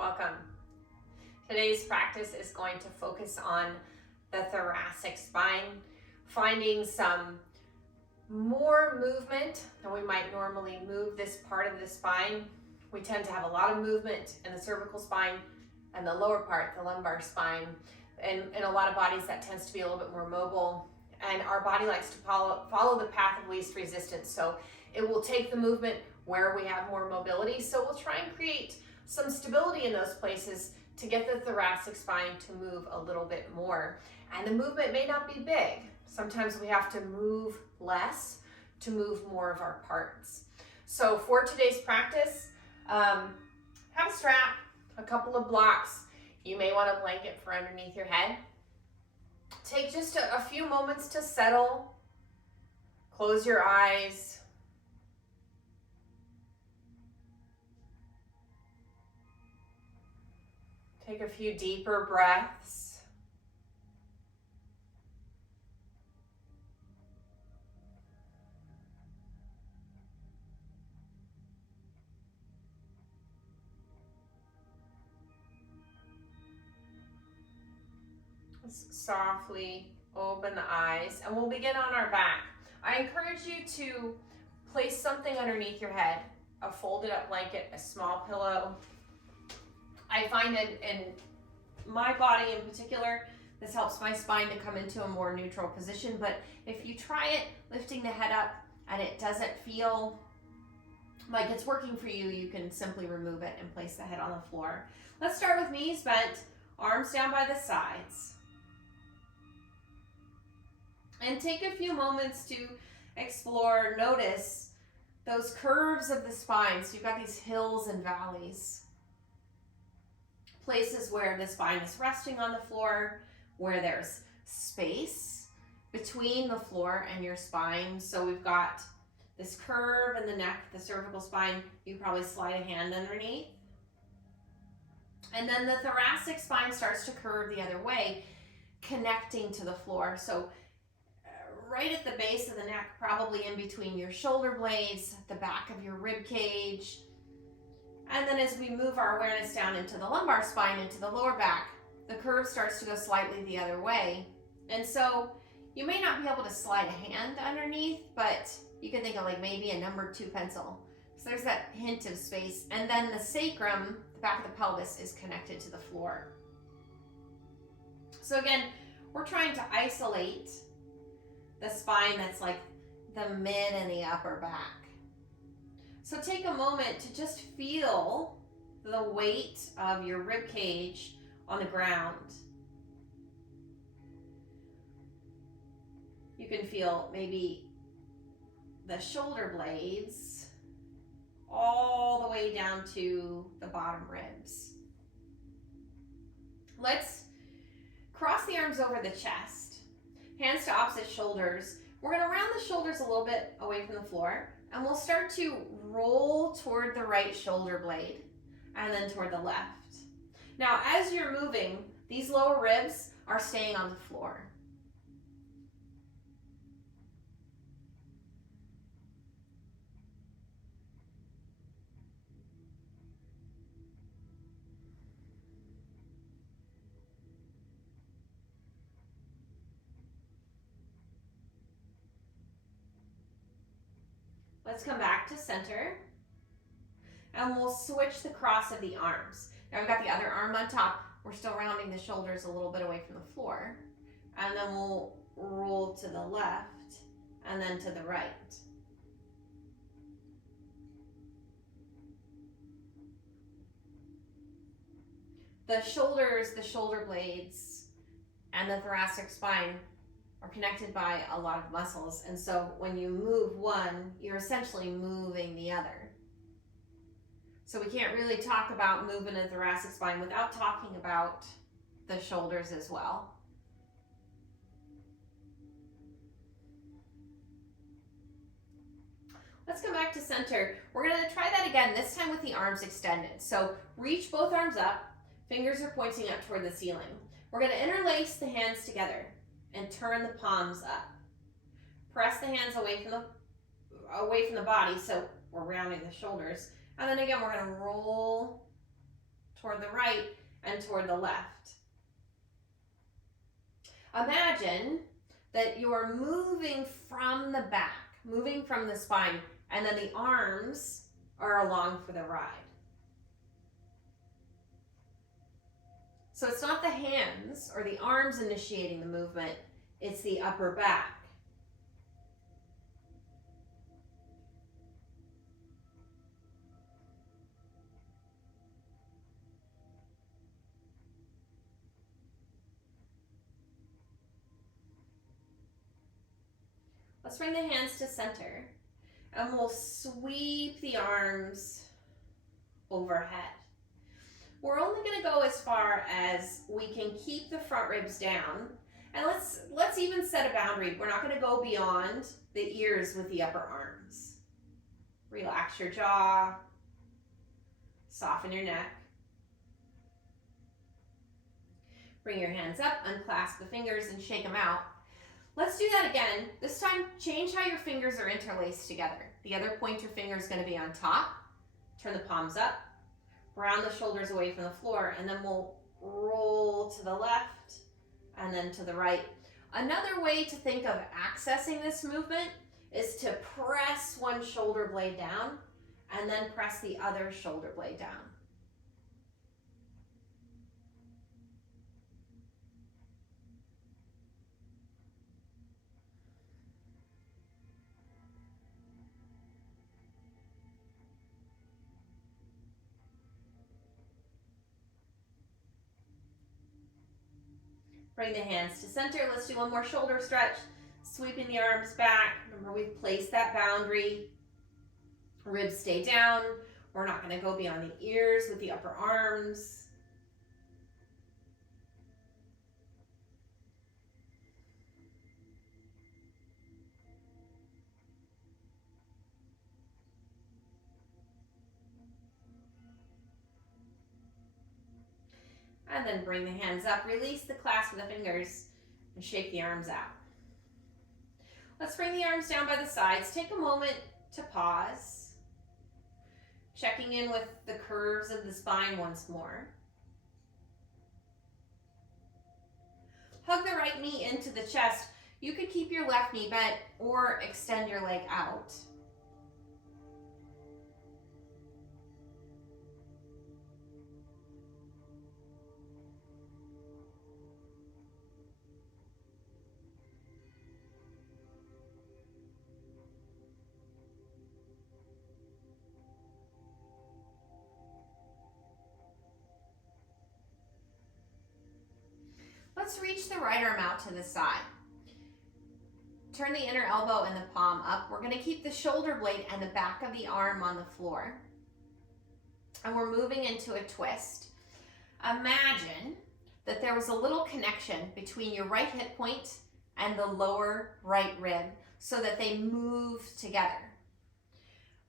Welcome. Today's practice is going to focus on the thoracic spine, finding some more movement than we might normally move this part of the spine. We tend to have a lot of movement in the cervical spine and the lower part, the lumbar spine. And in a lot of bodies that tends to be a little bit more mobile. And our body likes to follow the path of least resistance. So it will take the movement where we have more mobility. So we'll try and create some stability in those places to get the thoracic spine to move a little bit more. And the movement may not be big. Sometimes we have to move less to move more of our parts. So for today's practice, have a strap, a couple of blocks. You may want a blanket for underneath your head. Take just a few moments to settle. Close your eyes. Take a few deeper breaths. Softly open the eyes, and we'll begin on our back. I encourage you to place something underneath your head, a folded up blanket, a small pillow. I find it in my body in particular, this helps my spine to come into a more neutral position. But if you try it, lifting the head up, and it doesn't feel like it's working for you, you can simply remove it and place the head on the floor. Let's start with knees bent, arms down by the sides. And take a few moments to explore, notice those curves of the spine. So you've got these hills and valleys. Places where the spine is resting on the floor, where there's space between the floor and your spine. So we've got this curve in the neck, the cervical spine. You probably slide a hand underneath. And then the thoracic spine starts to curve the other way, connecting to the floor. So right at the base of the neck, probably in between your shoulder blades, the back of your rib cage. And then as we move our awareness down into the lumbar spine, into the lower back, the curve starts to go slightly the other way. And so you may not be able to slide a hand underneath, but you can think of like maybe a number 2 pencil. So there's that hint of space. And then the sacrum, the back of the pelvis, is connected to the floor. So again, we're trying to isolate the spine that's like the mid and the upper back. So take a moment to just feel the weight of your rib cage on the ground. You can feel maybe the shoulder blades all the way down to the bottom ribs. Let's cross the arms over the chest, hands to opposite shoulders. We're going to round the shoulders a little bit away from the floor. And we'll start to roll toward the right shoulder blade and then toward the left. Now, as you're moving, these lower ribs are staying on the floor. Let's come back to center, and we'll switch the cross of the arms. Now we've got the other arm on top. We're still rounding the shoulders a little bit away from the floor, and then we'll roll to the left and then to the right. The shoulders, the shoulder blades, and the thoracic spine are connected by a lot of muscles. And so when you move one, you're essentially moving the other. So we can't really talk about movement in the thoracic spine without talking about the shoulders as well. Let's come back to center. We're going to try that again, this time with the arms extended. So reach both arms up, fingers are pointing up toward the ceiling. We're going to interlace the hands together and turn the palms up. Press the hands away from the body, so we're rounding the shoulders. And then again, we're going to roll toward the right, and toward the left. Imagine that you're moving from the back, moving from the spine, and then the arms are along for the ride. So it's not the hands or the arms initiating the movement, it's the upper back. Let's bring the hands to center and we'll sweep the arms overhead. We're only going to go as far as we can keep the front ribs down. And let's even set a boundary. We're not going to go beyond the ears with the upper arms. Relax your jaw. Soften your neck. Bring your hands up, unclasp the fingers and shake them out. Let's do that again. This time, change how your fingers are interlaced together. The other pointer finger is going to be on top. Turn the palms up. Round the shoulders away from the floor, and then we'll roll to the left and then to the right. Another way to think of accessing this movement is to press one shoulder blade down and then press the other shoulder blade down. Bring the hands to center. Let's do one more shoulder stretch. Sweeping the arms back. Remember, we've placed that boundary. Ribs stay down. We're not going to go beyond the ears with the upper arms. And then bring the hands up, release the clasp of the fingers, and shake the arms out. Let's bring the arms down by the sides. Take a moment to pause, checking in with the curves of the spine once more. Hug the right knee into the chest. You could keep your left knee bent or extend your leg out. Let's reach the right arm out to the side. Turn the inner elbow and the palm up. We're going to keep the shoulder blade and the back of the arm on the floor. And we're moving into a twist. Imagine that there was a little connection between your right hip point and the lower right rib so that they move together.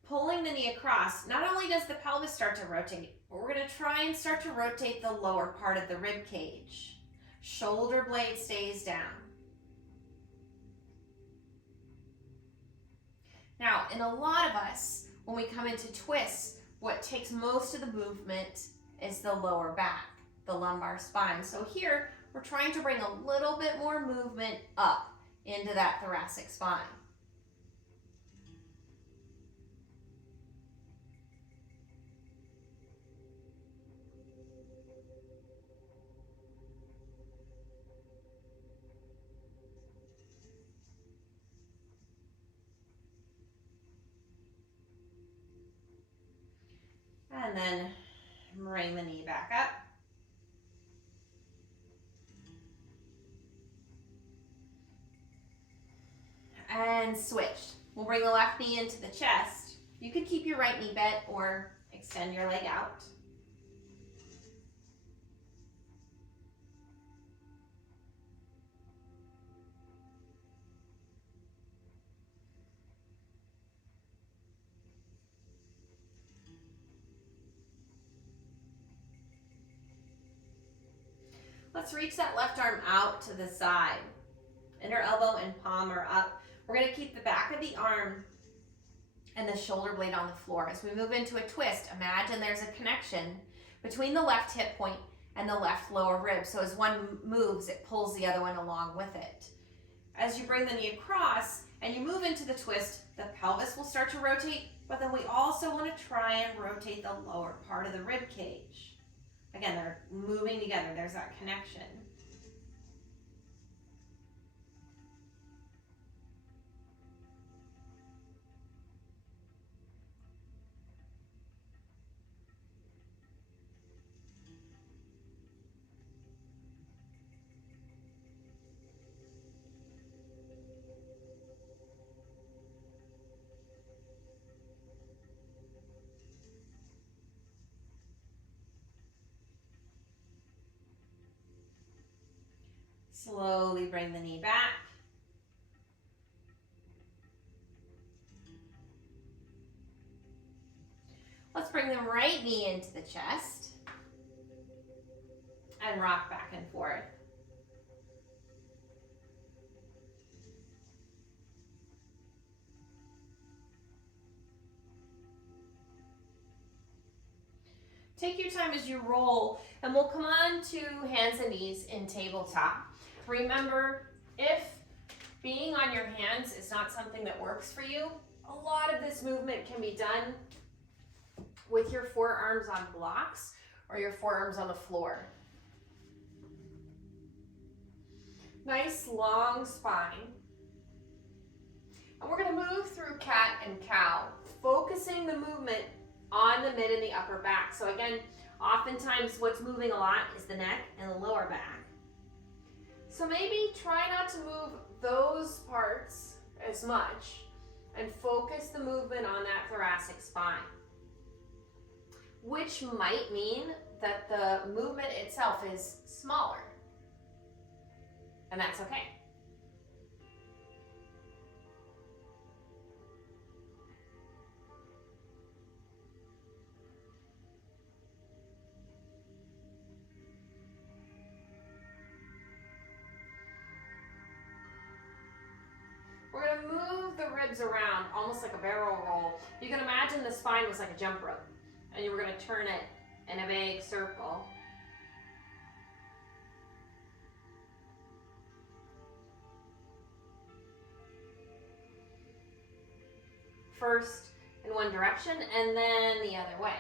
Pulling the knee across, not only does the pelvis start to rotate, but we're going to try and start to rotate the lower part of the rib cage. Shoulder blade stays down. Now, in a lot of us, when we come into twists, what takes most of the movement is the lower back, the lumbar spine. So here, we're trying to bring a little bit more movement up into that thoracic spine. And then bring the knee back up. And switch. We'll bring the left knee into the chest. You could keep your right knee bent or extend your leg out. Let's reach that left arm out to the side. Inner elbow and palm are up. We're going to keep the back of the arm and the shoulder blade on the floor. As we move into a twist, imagine there's a connection between the left hip point and the left lower rib. So as one moves, it pulls the other one along with it. As you bring the knee across and you move into the twist, the pelvis will start to rotate, but then we also want to try and rotate the lower part of the rib cage. Again, they're moving together. There's that connection. Slowly bring the knee back. Let's bring the right knee into the chest and rock back and forth. Take your time as you roll, and we'll come on to hands and knees in tabletop. Remember, if being on your hands is not something that works for you, a lot of this movement can be done with your forearms on blocks or your forearms on the floor. Nice long spine. And we're going to move through cat and cow, focusing the movement on the mid and the upper back. So again, oftentimes what's moving a lot is the neck and the lower back. So maybe try not to move those parts as much and focus the movement on that thoracic spine, which might mean that the movement itself is smaller, and that's okay. We're going to move the ribs around almost like a barrel roll. You can imagine the spine was like a jump rope, and you were going to turn it in a big circle. First in one direction and then the other way.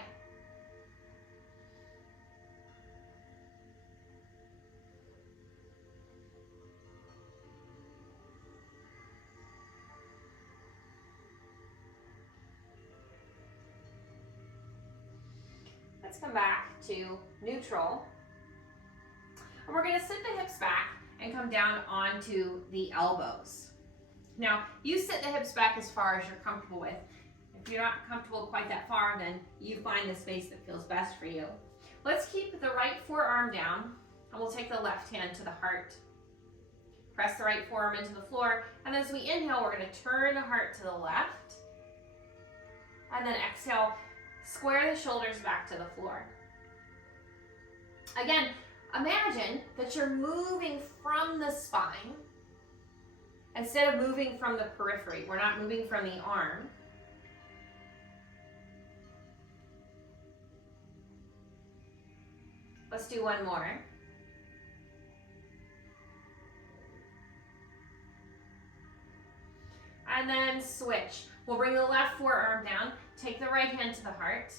Let's come back to neutral. And we're going to sit the hips back and come down onto the elbows. Now, you sit the hips back as far as you're comfortable with. If you're not comfortable quite that far, then you find the space that feels best for you. Let's keep the right forearm down, and we'll take the left hand to the heart. Press the right forearm into the floor, and as we inhale, we're going to turn the heart to the left, and then exhale, square the shoulders back to the floor. Again, imagine that you're moving from the spine instead of moving from the periphery. We're not moving from the arm. Let's do one more. And then switch. We'll bring the left forearm down, take the right hand to the heart,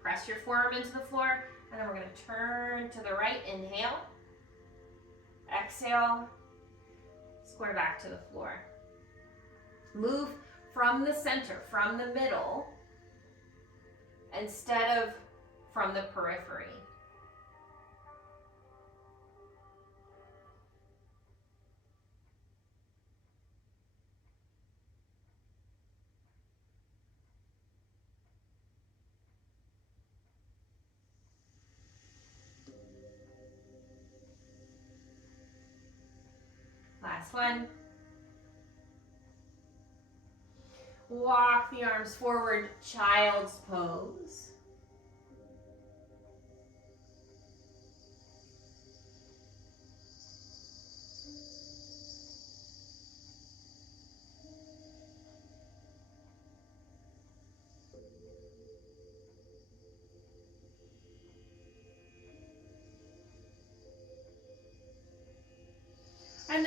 press your forearm into the floor, and then we're going to turn to the right, inhale, exhale, square back to the floor. Move from the center, from the middle, instead of from the periphery. Last one. Walk the arms forward, child's pose.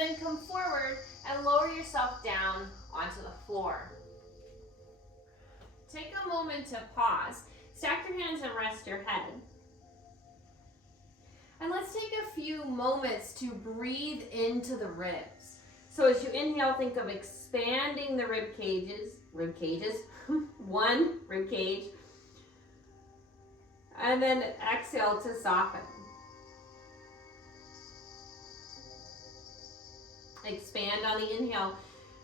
then come forward and lower yourself down onto the floor. Take a moment to pause. Stack your hands and rest your head. And let's take a few moments to breathe into the ribs. So as you inhale, think of expanding the rib cages, one rib cage, and then exhale to soften. Expand on the inhale.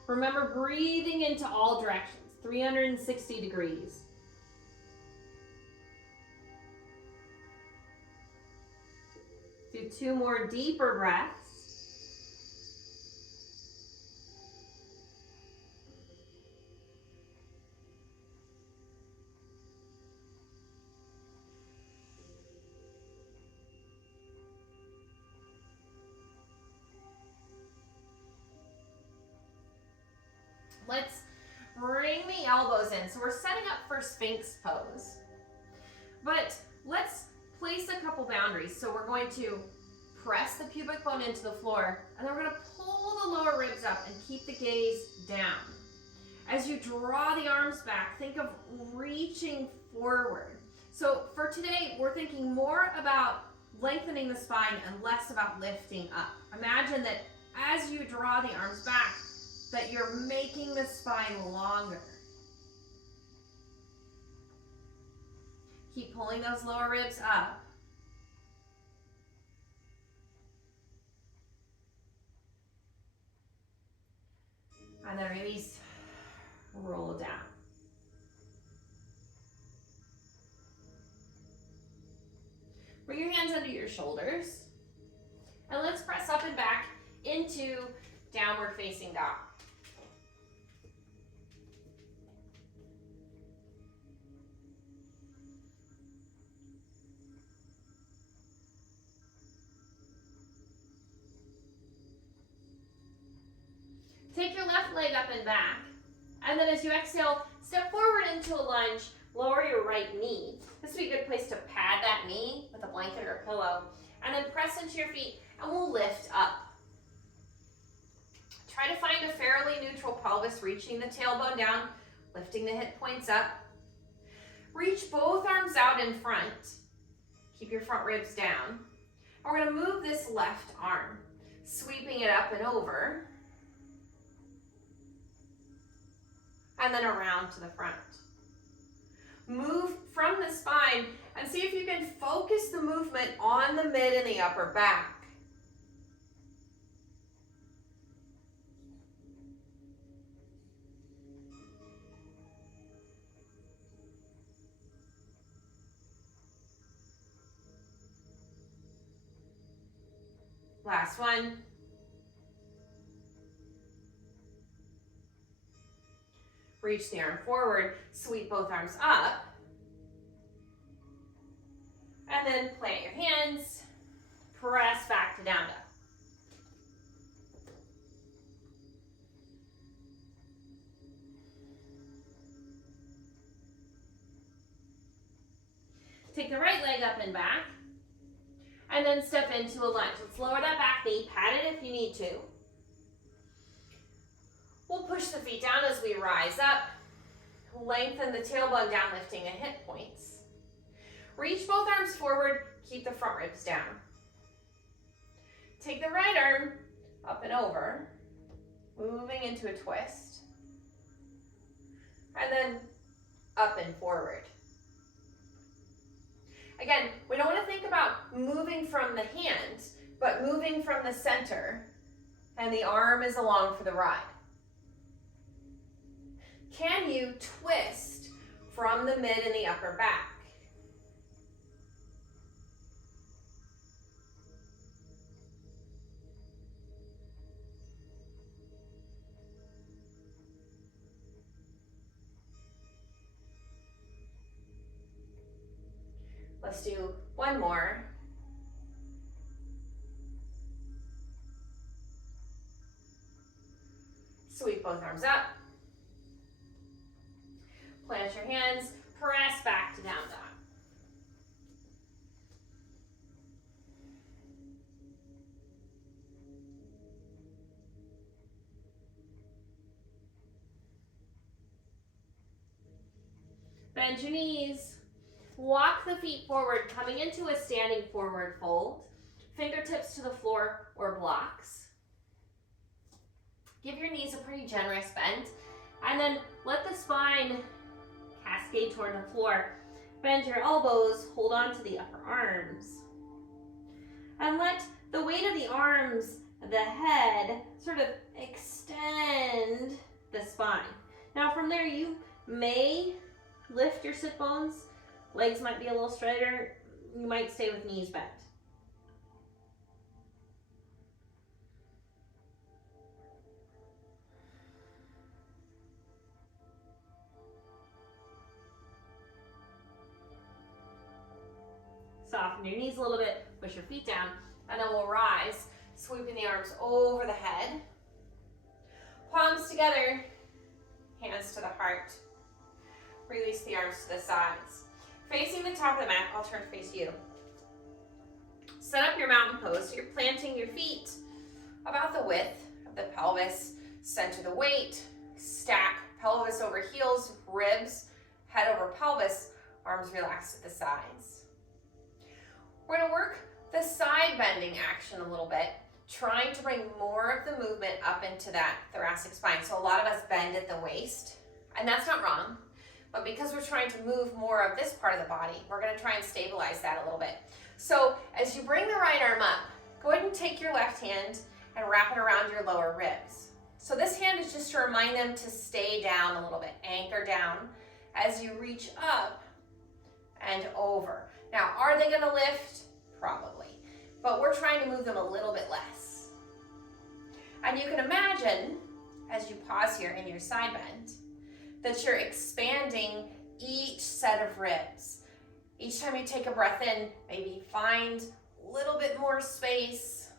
Remember, breathing into all directions, 360 degrees. Do 2 more deeper breaths. Let's bring the elbows in. So we're setting up for Sphinx pose. But let's place a couple boundaries. So we're going to press the pubic bone into the floor, and then we're going to pull the lower ribs up and keep the gaze down. As you draw the arms back, think of reaching forward. So for today, we're thinking more about lengthening the spine and less about lifting up. Imagine that as you draw the arms back, that you're making the spine longer. Keep pulling those lower ribs up. And then release, roll down. Bring your hands under your shoulders. And let's press up and back into downward facing dog. Take your left leg up and back, and then as you exhale, step forward into a lunge, lower your right knee. This would be a good place to pad that knee with a blanket or a pillow, and then press into your feet, and we'll lift up. Try to find a fairly neutral pelvis, reaching the tailbone down, lifting the hip points up. Reach both arms out in front. Keep your front ribs down. And we're going to move this left arm, sweeping it up and over, and then around to the front. Move from the spine and see if you can focus the movement on the mid and the upper back. Last one. Reach the arm forward, sweep both arms up, and then plant your hands, press back to down dog. Take the right leg up and back, and then step into a lunge. Let's lower that back knee, pat it if you need to. We'll push the feet down as we rise up. Lengthen the tailbone down, lifting the hip points. Reach both arms forward, keep the front ribs down. Take the right arm up and over, moving into a twist. And then up and forward. Again, we don't want to think about moving from the hand, but moving from the center, and the arm is along for the ride. Can you twist from the mid and the upper back? Let's do one more. Sweep both arms up. Plant your hands, press back to down dog. Bend your knees. Walk the feet forward, coming into a standing forward fold. Fingertips to the floor or blocks. Give your knees a pretty generous bend. And then let the spine cascade toward the floor. Bend your elbows, hold on to the upper arms. And let the weight of the arms, the head, sort of extend the spine. Now from there, you may lift your sit bones. Legs might be a little straighter. You might stay with knees bent. Soften your knees a little bit, push your feet down, and then we'll rise, sweeping the arms over the head. Palms together, hands to the heart. Release the arms to the sides. Facing the top of the mat, I'll turn to face you. Set up your mountain pose. You're planting your feet about the width of the pelvis. Center the weight. Stack pelvis over heels, ribs, head over pelvis, arms relaxed at the sides. We're going to work the side bending action a little bit, trying to bring more of the movement up into that thoracic spine. So a lot of us bend at the waist, and that's not wrong. But because we're trying to move more of this part of the body, we're going to try and stabilize that a little bit. So as you bring the right arm up, go ahead and take your left hand and wrap it around your lower ribs. So this hand is just to remind them to stay down a little bit, anchor down as you reach up and over. Now, are they going to lift? Probably. But we're trying to move them a little bit less. And you can imagine, as you pause here in your side bend, that you're expanding each set of ribs. Each time you take a breath in, maybe find a little bit more space.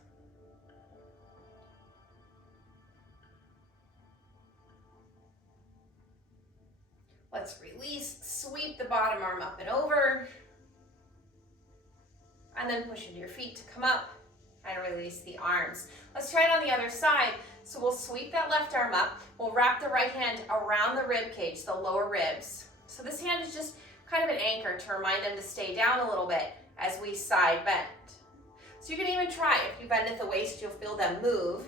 Let's release, sweep the bottom arm up and over. And then push into your feet to come up and release the arms. Let's try it on the other side. So we'll sweep that left arm up. We'll wrap the right hand around the rib cage, the lower ribs. So this hand is just kind of an anchor to remind them to stay down a little bit as we side bend. So you can even try, if you bend at the waist, you'll feel them move.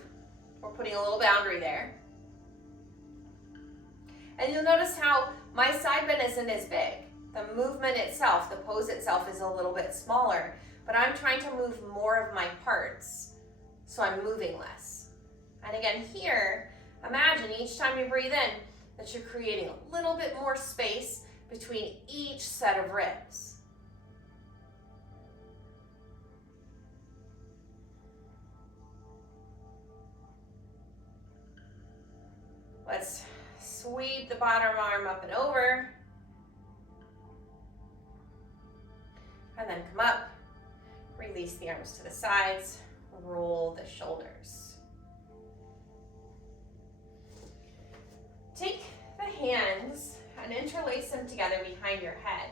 We're putting a little boundary there. And you'll notice how my side bend isn't as big. The movement itself, the pose itself is a little bit smaller, but I'm trying to move more of my parts, so I'm moving less. And again here, imagine each time you breathe in that you're creating a little bit more space between each set of ribs. Let's sweep the bottom arm up and over. And then come up. Release the arms to the sides. Roll the shoulders. Take the hands and interlace them together behind your head.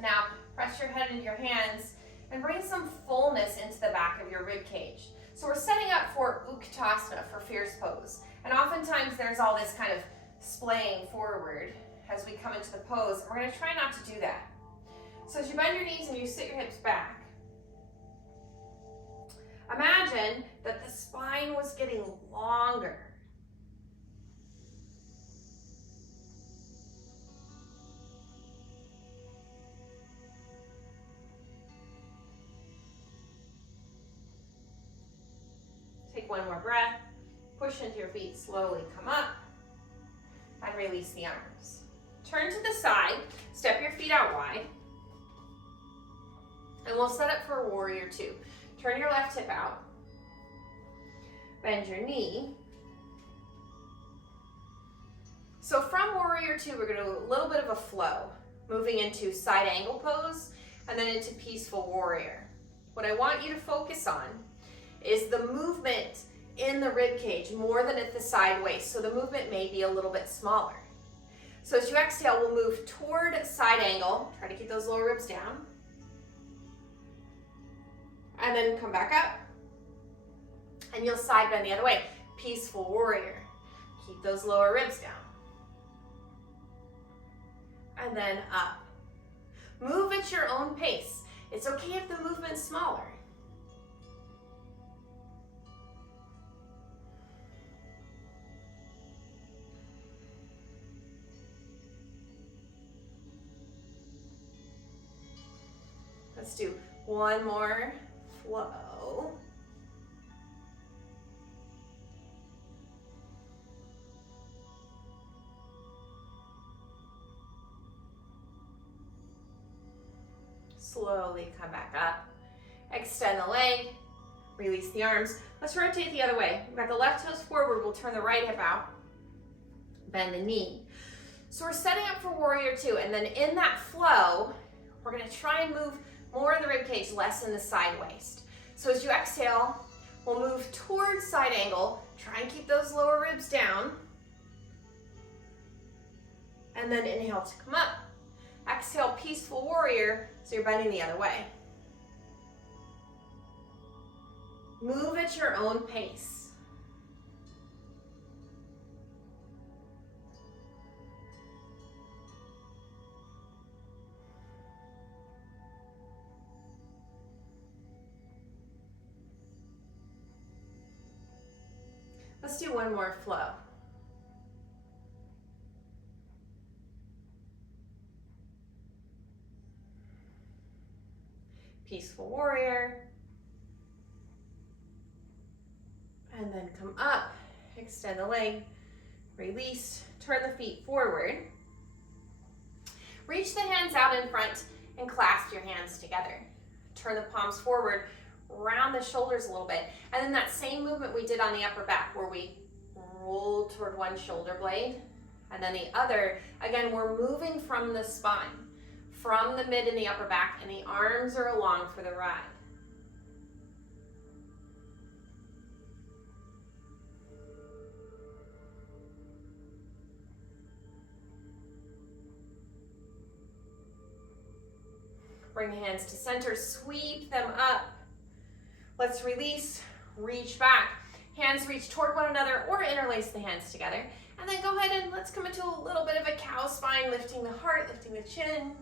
Now, press your head into your hands and bring some fullness into the back of your rib cage. So we're setting up for Utkatasana, for fierce pose. And oftentimes there's all this kind of splaying forward as we come into the pose. We're going to try not to do that. So as you bend your knees and you sit your hips back, imagine that the spine was getting longer. Take one more breath. Push into your feet, slowly come up and release the arms. Turn to the side, step your feet out wide. And we'll set up for warrior two. Turn your left hip out. Bend your knee. So from warrior two, we're going to do a little bit of a flow, moving into side angle pose and then into peaceful warrior. What I want you to focus on is the movement in the rib cage more than at the side waist. So the movement may be a little bit smaller. So as you exhale, we'll move toward side angle. Try to keep those lower ribs down. And then come back up. And you'll side bend the other way. Peaceful warrior. Keep those lower ribs down. and then up. Move at your own pace. It's okay if the movement's smaller. Let's do one more flow. Slowly come back up. Extend the leg. Release the arms. Let's rotate the other way. We've got the left toes forward. We'll turn the right hip out. Bend the knee. So we're setting up for warrior two. And then in that flow, we're going to try and move more in the rib cage, less in the side waist. So as you exhale, we'll move towards side angle. Try and keep those lower ribs down. And then inhale to come up. Exhale, peaceful warrior, so you're bending the other way. Move at your own pace. Let's do one more flow. Peaceful warrior. And then come up, extend the leg, release, turn the feet forward. Reach the hands out in front and clasp your hands together. Turn the palms forward, round the shoulders a little bit. And then that same movement we did on the upper back where we rolled toward one shoulder blade and then the other. Again, we're moving from the spine, from the mid and the upper back, and the arms are along for the ride. Bring the hands to center, sweep them up. Let's release, reach back. Hands reach toward one another or interlace the hands together. And then go ahead and let's come into a little bit of a cow spine, lifting the heart, lifting the chin.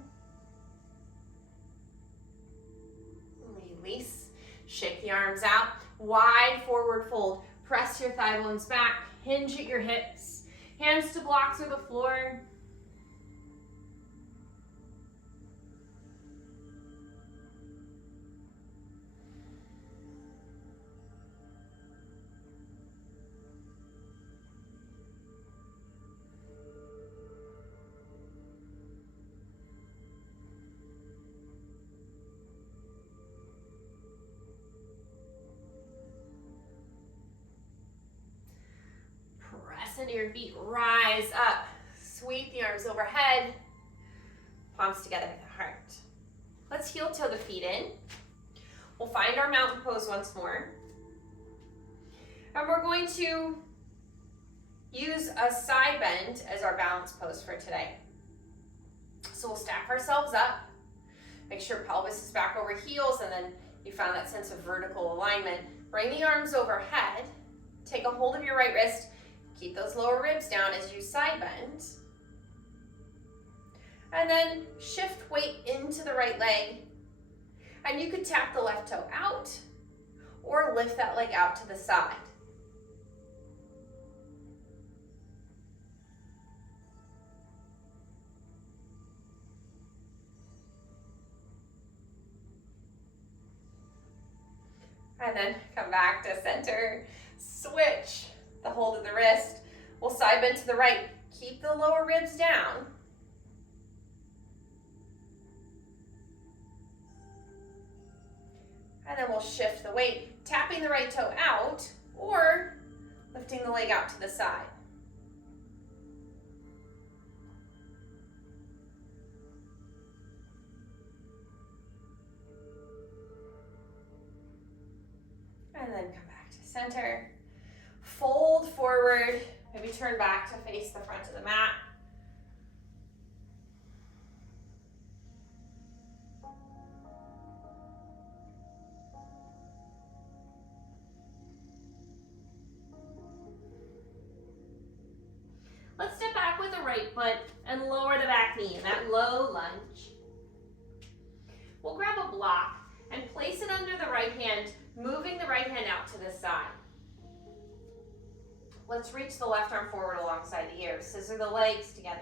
Release, shake the arms out, wide forward fold. Press your thigh bones back, hinge at your hips. Hands to blocks or the floor. Into your feet, rise up, sweep the arms overhead, palms together at the heart. Let's heel toe the feet in. We'll find our mountain pose once more. And we're going to use a side bend as our balance pose for today. So we'll stack ourselves up, make sure pelvis is back over heels, and then you found that sense of vertical alignment. Bring the arms overhead, take a hold of your right wrist. Keep those lower ribs down as you side bend. And then shift weight into the right leg. And you could tap the left toe out or lift that leg out to the side. And then come back to center, switch. The hold of the wrist. We'll side bend to the right. Keep the lower ribs down. And then we'll shift the weight, tapping the right toe out or lifting the leg out to the side. And then come back to center. Fold forward, maybe turn back to face the front of the mat. Let's step back with the right foot and lower the back knee in that low lunge. We'll grab a block and place it under the right hand, moving the right hand out to the side. Let's reach the left arm forward alongside the ear. Scissor the legs together.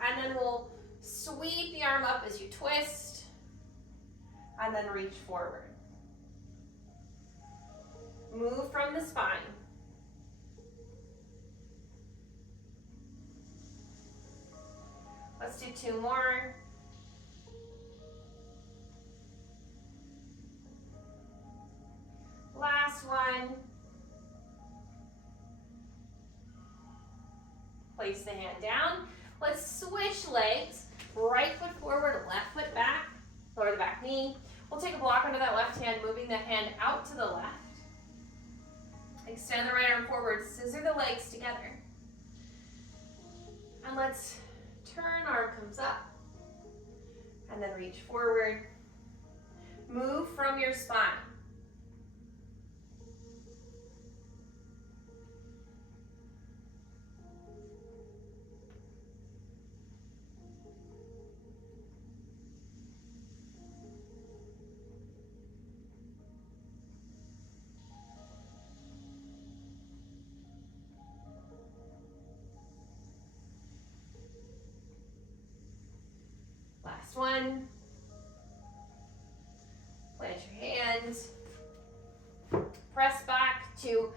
And then we'll sweep the arm up as you twist, and then reach forward. Move from the spine. Let's do 2 more. Last one. Place the hand down. Let's switch legs. Right foot forward, left foot back. Lower the back knee. We'll take a block under that left hand, moving the hand out to the left. Extend the right arm forward, scissor the legs together. And let's turn, arm comes up. And then reach forward. Move from your spine. Last one. Plant your hands. Press back to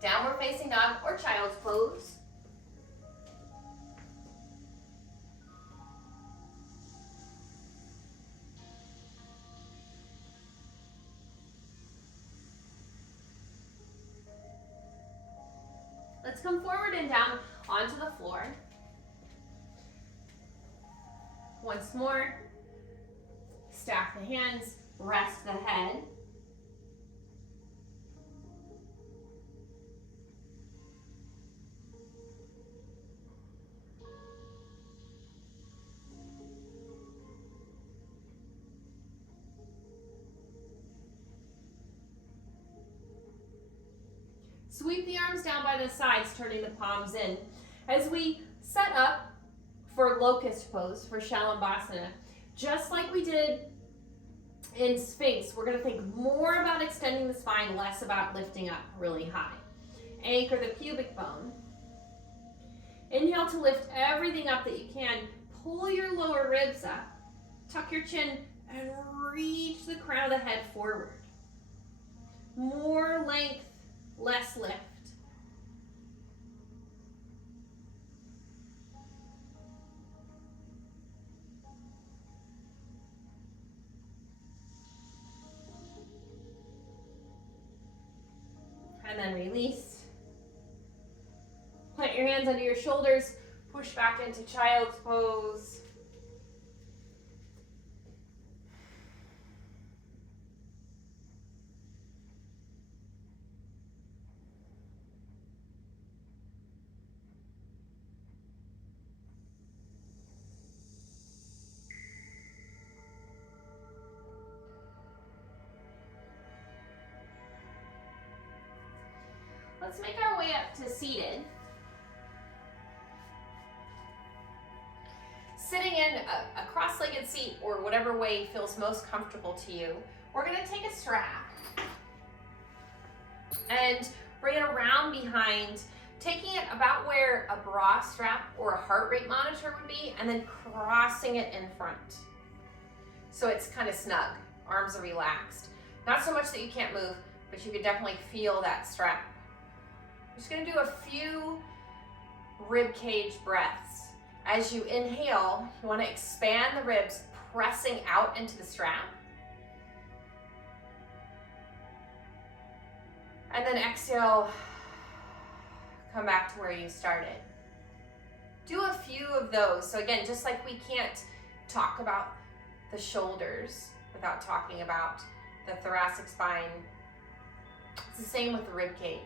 downward facing dog or child's pose. Let's come forward and down onto the floor. Once more, stack the hands, rest the head. Sweep the arms down by the sides, turning the palms in. As we set up for locust pose, for Shalabhasana, just like we did in Sphinx, we're going to think more about extending the spine, less about lifting up really high. Anchor the pubic bone. Inhale to lift everything up that you can. Pull your lower ribs up. Tuck your chin and reach the crown of the head forward. More length, less lift. And then release. Plant your hands under your shoulders. Push back into child's pose. Let's make our way up to seated. Sitting in a cross-legged seat or whatever way feels most comfortable to you, we're going to take a strap and bring it around behind, taking it about where a bra strap or a heart rate monitor would be, and then crossing it in front. So it's kind of snug, arms are relaxed. Not so much that you can't move, but you can definitely feel that strap. I'm just going to do a few rib cage breaths. As you inhale, you want to expand the ribs, pressing out into the strap. And then exhale, come back to where you started. Do a few of those. So again, just like we can't talk about the shoulders without talking about the thoracic spine, it's the same with the rib cage.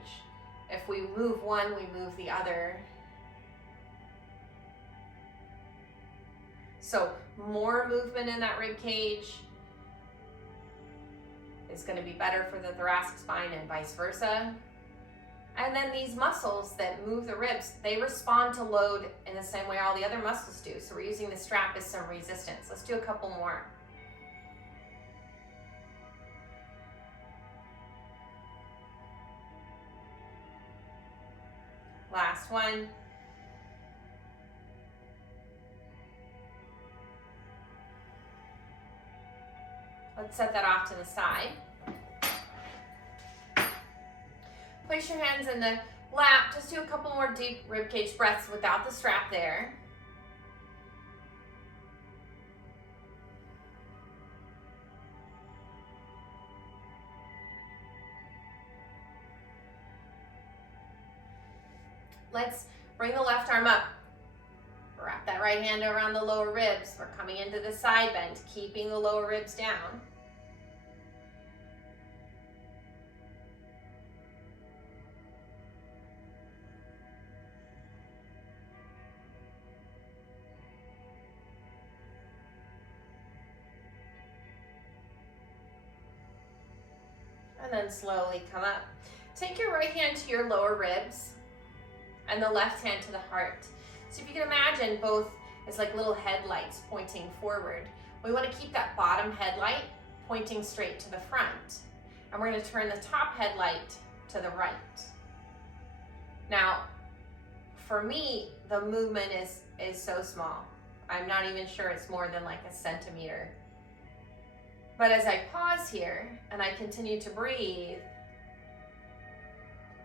If we move one, we move the other. So more movement in that rib cage is going to be better for the thoracic spine and vice versa. And then these muscles that move the ribs, they respond to load in the same way all the other muscles do. So we're using the strap as some resistance. Let's do a couple more. Last one. Let's set that off to the side. Place your hands in the lap. Just do a couple more deep ribcage breaths without the strap there. Let's bring the left arm up. Wrap that right hand around the lower ribs. We're coming into the side bend, keeping the lower ribs down. And then slowly come up. Take your right hand to your lower ribs and the left hand to the heart. So if you can imagine both as like little headlights pointing forward. We want to keep that bottom headlight pointing straight to the front. And we're going to turn the top headlight to the right. Now, for me, the movement is so small. I'm not even sure it's more than like a centimeter. But as I pause here and I continue to breathe,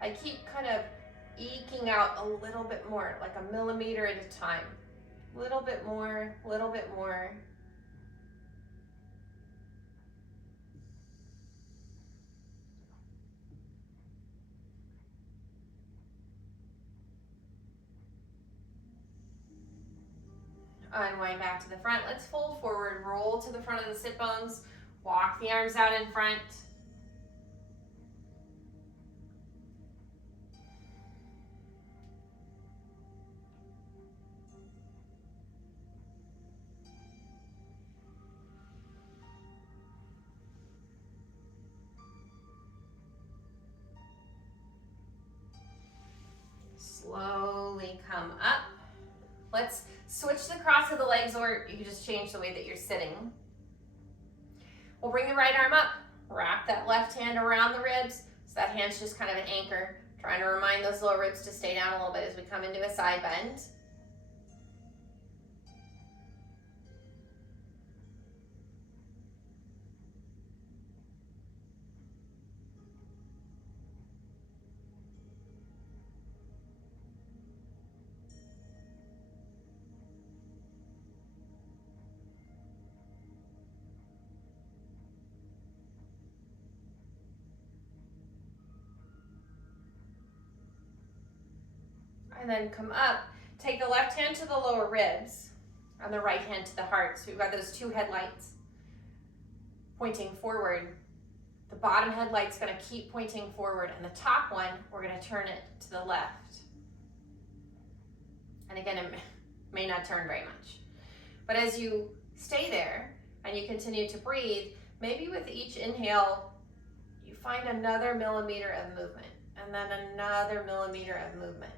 I keep kind of eking out a little bit more, like a millimeter at a time. Little bit more, little bit more. Unwind back to the front. Let's fold forward, roll to the front of the sit bones, walk the arms out in front. Slowly come up. Let's switch the cross of the legs, or you can just change the way that you're sitting. We'll bring the right arm up, wrap that left hand around the ribs, so that hand's just kind of an anchor, trying to remind those lower ribs to stay down a little bit as we come into a side bend. And then come up. Take the left hand to the lower ribs and the right hand to the heart. So we've got those two headlights pointing forward. The bottom headlight's going to keep pointing forward, and the top one, we're going to turn it to the left. And again, it may not turn very much. But as you stay there and you continue to breathe, maybe with each inhale, you find another millimeter of movement, and then another millimeter of movement.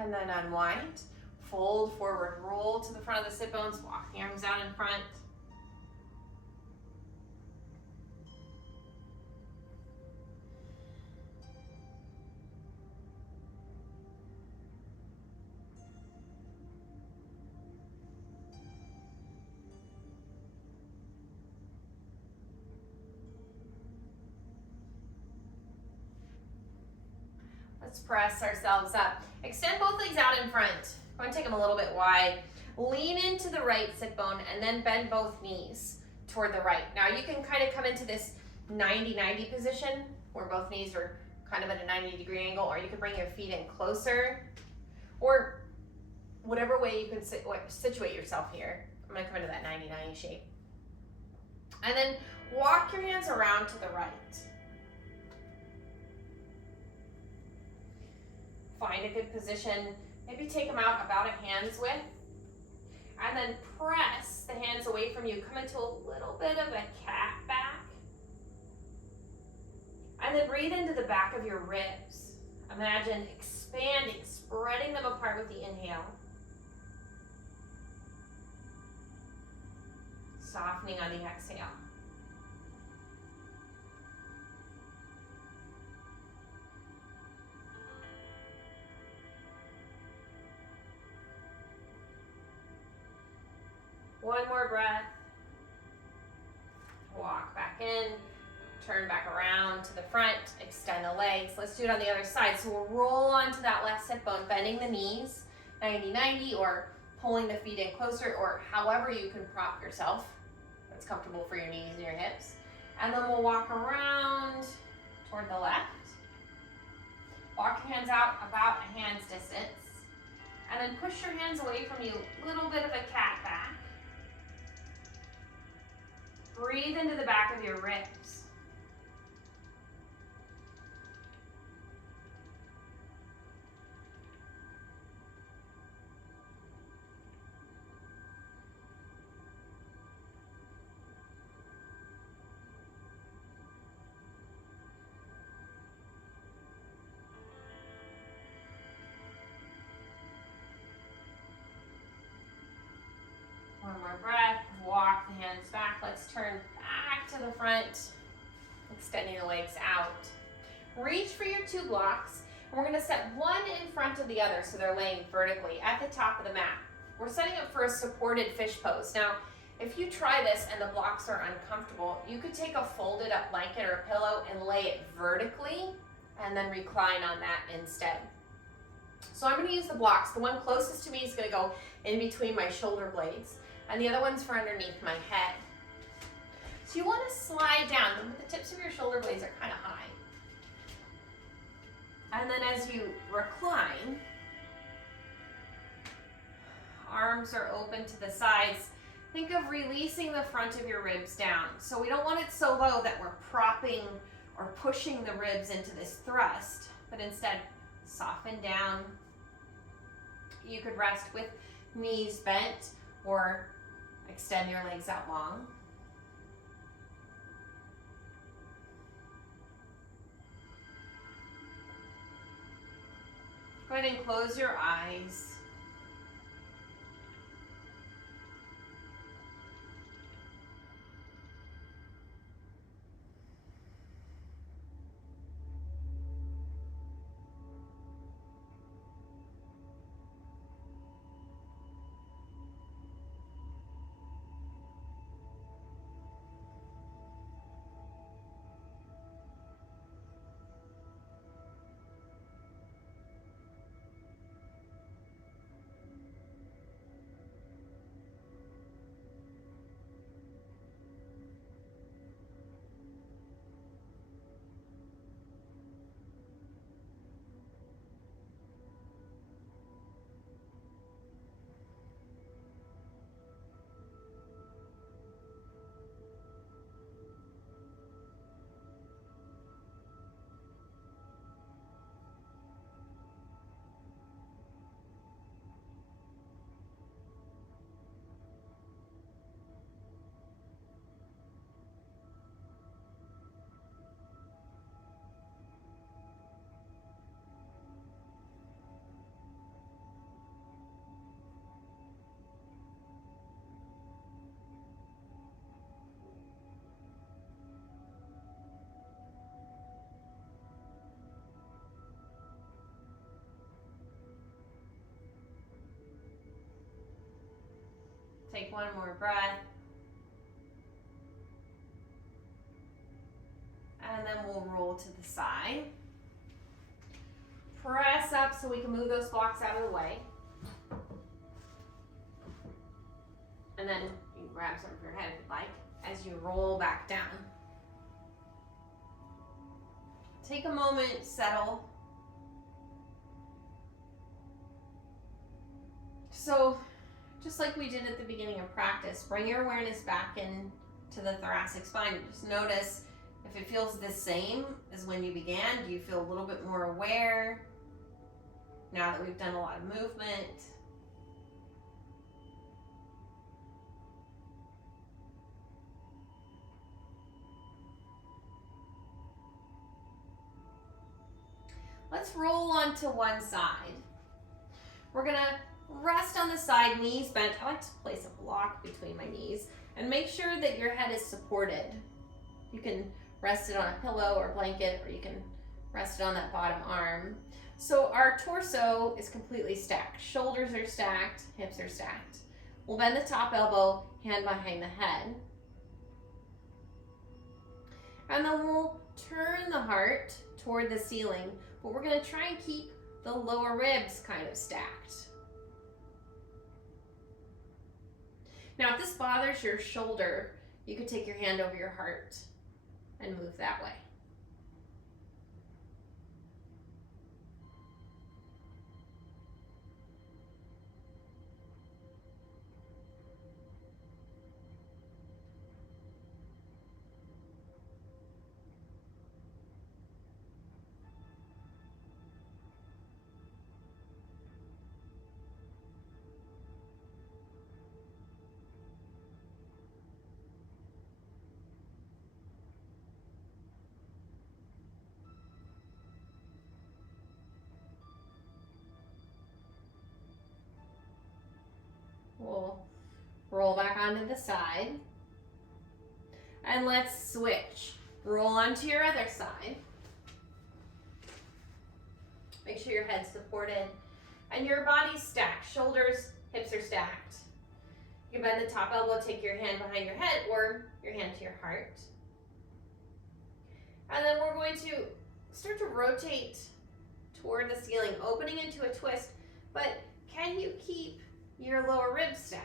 And then unwind, fold forward, roll to the front of the sit bones, walk the arms out in front. Let's press ourselves up. Extend both legs out in front. I'm going to take them a little bit wide. Lean into the right sit bone and then bend both knees toward the right. Now you can kind of come into this 90-90 position where both knees are kind of at a 90-degree angle, or you could bring your feet in closer, or whatever way you can situate yourself here. I'm going to come into that 90-90 shape. And then Walk your hands around to the right. Find a good position. Maybe take them out about a hand's width. And then press the hands away from you. Come into a little bit of a cat back. And then breathe into the back of your ribs. Imagine expanding, spreading them apart with the inhale. Softening on the exhale. One more breath. Walk back in. Turn back around to the front. Extend the legs. Let's do it on the other side. So we'll roll onto that left sit bone, bending the knees 90-90, or pulling the feet in closer, or however you can prop yourself that's comfortable for your knees and your hips. And then we'll walk around toward the left. Walk your hands out about a hand's distance. And then push your hands away from you, a little bit of a cat back. Breathe into the back of your ribs. One more breath. Walk the hands back. Let's turn back to the front, extending the legs out. Reach for your two blocks, and we're going to set one in front of the other so they're laying vertically at the top of the mat. We're setting up for a supported fish pose. Now, if you try this and the blocks are uncomfortable, you could take a folded up blanket or a pillow and lay it vertically and then recline on that instead. So I'm going to use the blocks. The one closest to me is going to go in between my shoulder blades, and the other one's for underneath my head. So you want to slide down. The tips of your shoulder blades are kind of high. And then as you recline, arms are open to the sides. Think of releasing the front of your ribs down. So we don't want it so low that we're propping or pushing the ribs into this thrust, but instead soften down. You could rest with knees bent or extend your legs out long. Go ahead and close your eyes. Take one more breath. And then we'll roll to the side. Press up so we can move those blocks out of the way. And then you can grab some of your head if you'd like as you roll back down. Take a moment, settle. So, just like we did at the beginning of practice, bring your awareness back in to the thoracic spine. Just notice if it feels the same as when you began. Do you feel a little bit more aware now that we've done a lot of movement? Let's roll onto one side. We're gonna rest on the side, knees bent. I like to place a block between my knees and make sure that your head is supported. You can rest it on a pillow or blanket, or you can rest it on that bottom arm. So our torso is completely stacked. Shoulders are stacked, hips are stacked. We'll bend the top elbow, hand behind the head. And then we'll turn the heart toward the ceiling, but we're gonna try and keep the lower ribs kind of stacked. Now, if this bothers your shoulder, you could take your hand over your heart and move that way. We'll roll back onto the side. And let's switch. Roll onto your other side. Make sure your head's supported and your body's stacked. Shoulders, hips are stacked. You can bend the top elbow, take your hand behind your head or your hand to your heart. And then we're going to start to rotate toward the ceiling, opening into a twist, but can you keep your lower ribs stacked?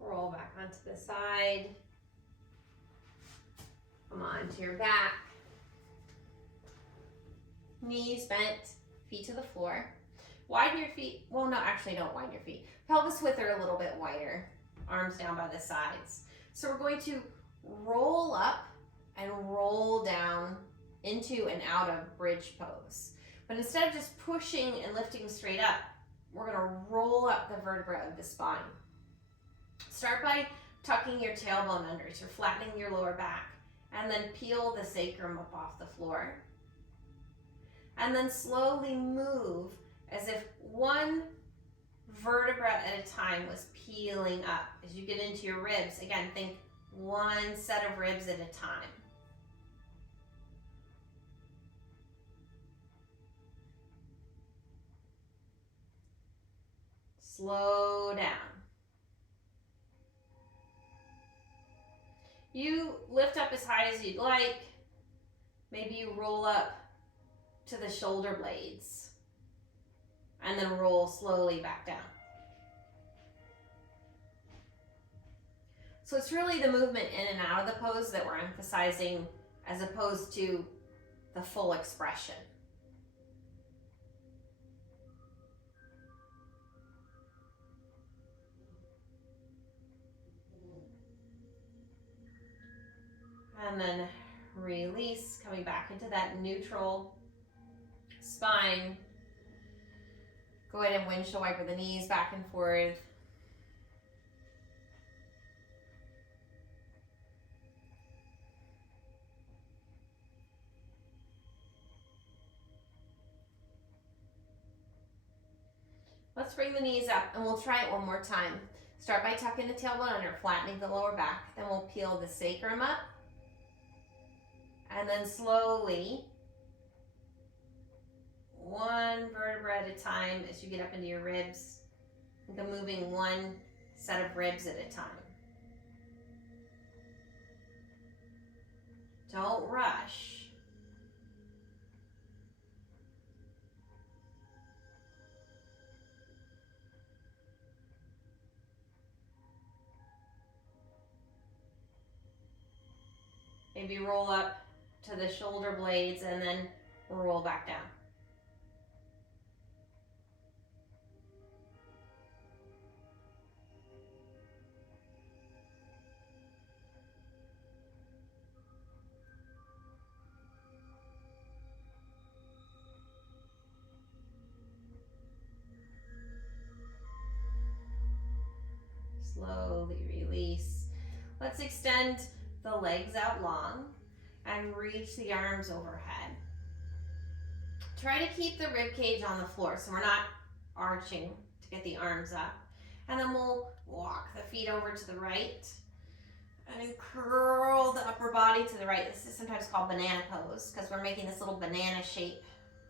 Roll back onto the side. Come on to your back. Knees bent, feet to the floor. Widen your feet. Well, no, actually don't widen your feet. Pelvis width are a little bit wider. Arms down by the sides. So we're going to roll up and roll down into and out of bridge pose. But instead of just pushing and lifting straight up, we're gonna roll up the vertebra of the spine. Start by tucking your tailbone under, so you're flattening your lower back, and then peel the sacrum up off the floor. And then slowly move as if one vertebra at a time was peeling up. As you get into your ribs, again, think one set of ribs at a time. Slow down. You lift up as high as you'd like. Maybe you roll up to the shoulder blades and then roll slowly back down. So it's really the movement in and out of the pose that we're emphasizing as opposed to the full expression. And then release, coming back into that neutral spine. Go ahead and windshield wiper the knees back and forth. Let's bring the knees up and we'll try it one more time. Start by tucking the tailbone under, flattening the lower back. Then we'll peel the sacrum up. And then slowly, one vertebra at a time as you get up into your ribs. Think of moving one set of ribs at a time. Don't rush. Maybe roll up to the shoulder blades and then roll back down. Slowly release. Let's extend the legs out long and reach the arms overhead. Try to keep the rib cage on the floor so we're not arching to get the arms up. And then we'll walk the feet over to the right and curl the upper body to the right. This is sometimes called banana pose because we're making this little banana shape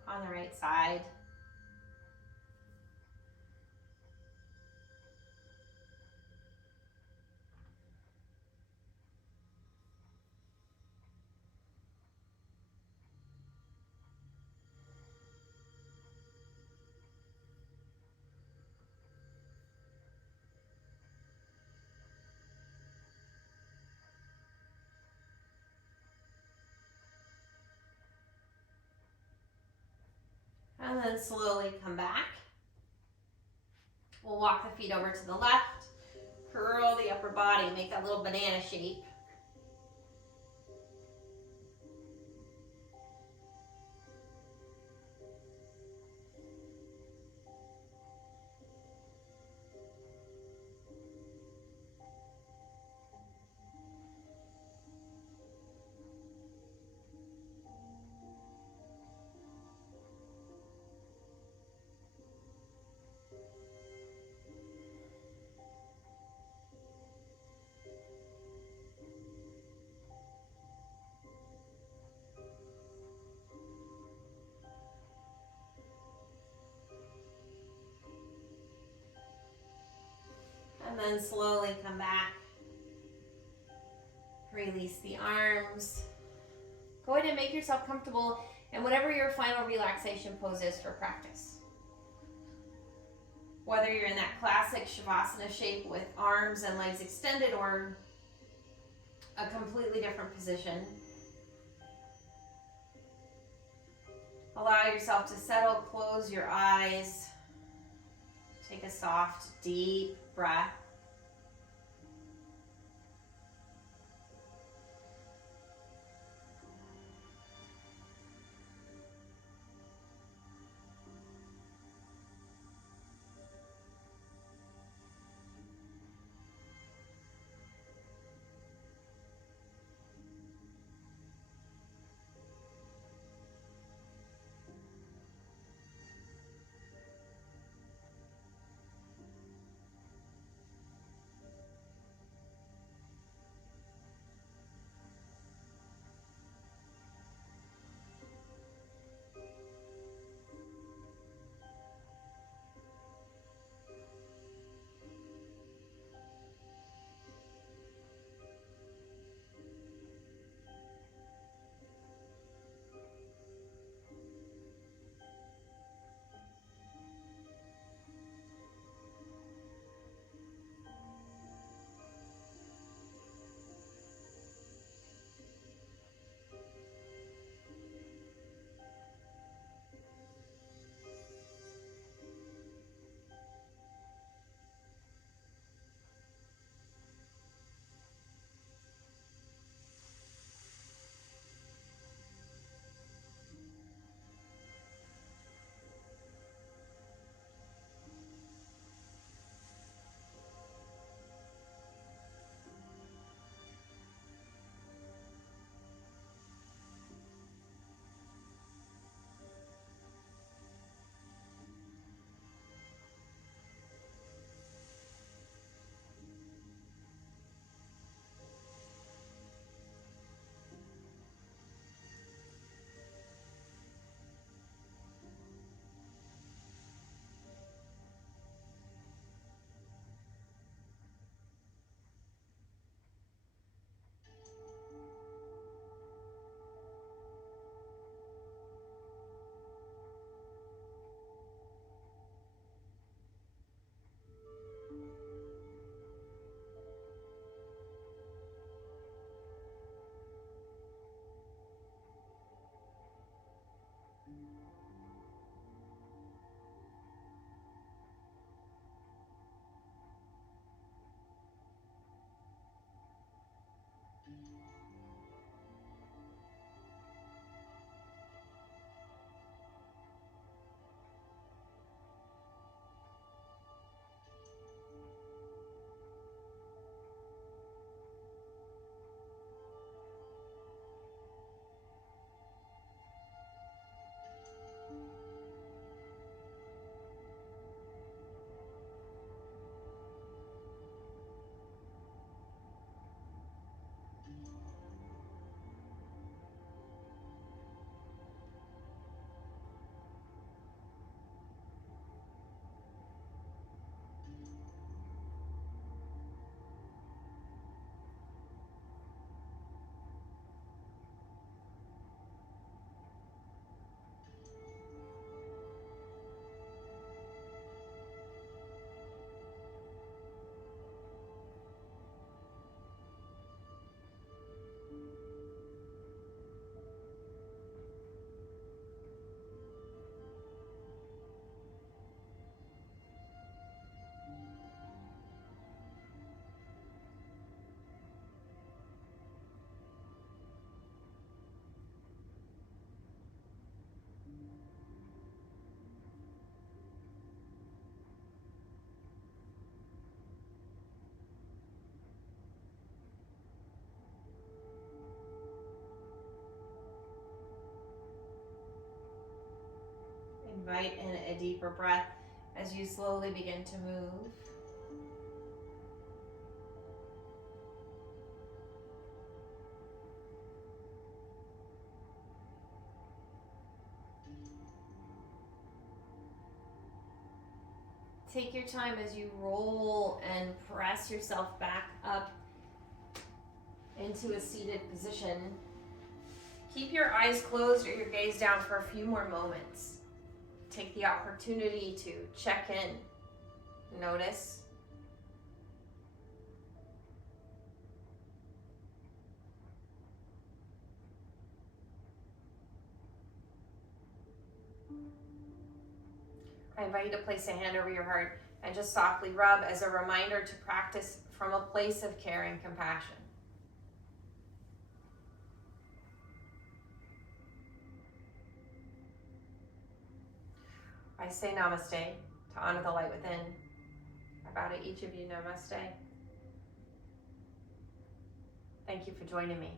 on the right side. And then slowly come back. We'll walk the feet over to the left, curl the upper body, make that little banana shape. And then slowly come back. Release the arms. Go ahead and make yourself comfortable in whatever your final relaxation pose is for practice. Whether you're in that classic Shavasana shape with arms and legs extended or a completely different position. Allow yourself to settle, close your eyes. Take a soft, deep breath. Invite in a deeper breath as you slowly begin to move. Take your time as you roll and press yourself back up into a seated position. Keep your eyes closed or your gaze down for a few more moments. Take the opportunity to check in, notice. I invite you to place a hand over your heart and just softly rub as a reminder to practice from a place of care and compassion. I say namaste to honor the light within. I bow to each of you, namaste. Thank you for joining me.